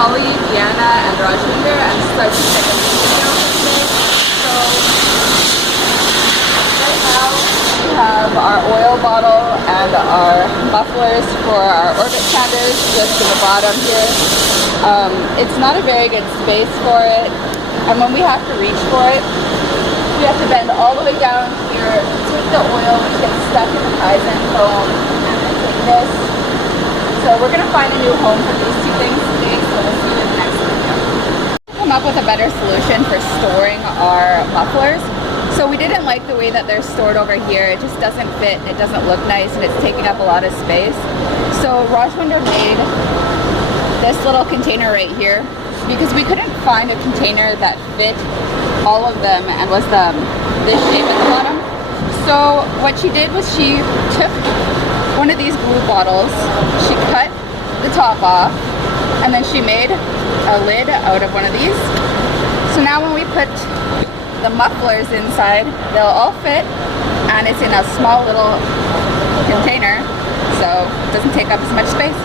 Holly, Deanna, and Rajwinder, and this is our second video for today. So right now we have our oil bottle and our mufflers for our orbit sanders just in the bottom here. It's not a very good space for it, and when we have to reach for it, we have to bend all the way down here, take the oil which gets stuck in the Kaizen foam, and then take this. So we're going to find a new home for these two things today, so we'll see you in the next video. Come up with a better solution for storing our mufflers. So we didn't like the way that they're stored over here. It just doesn't fit, it doesn't look nice, and it's taking up a lot of space. So Rajwinder made this little container right here because we couldn't find a container that fit all of them and was this shape at the bottom. So what she did was she took one of these glue bottles, she cut the top off, and then she made a lid out of one of these. So now when we put the mufflers inside, they'll all fit, and it's in a small little container, so it doesn't take up as much space.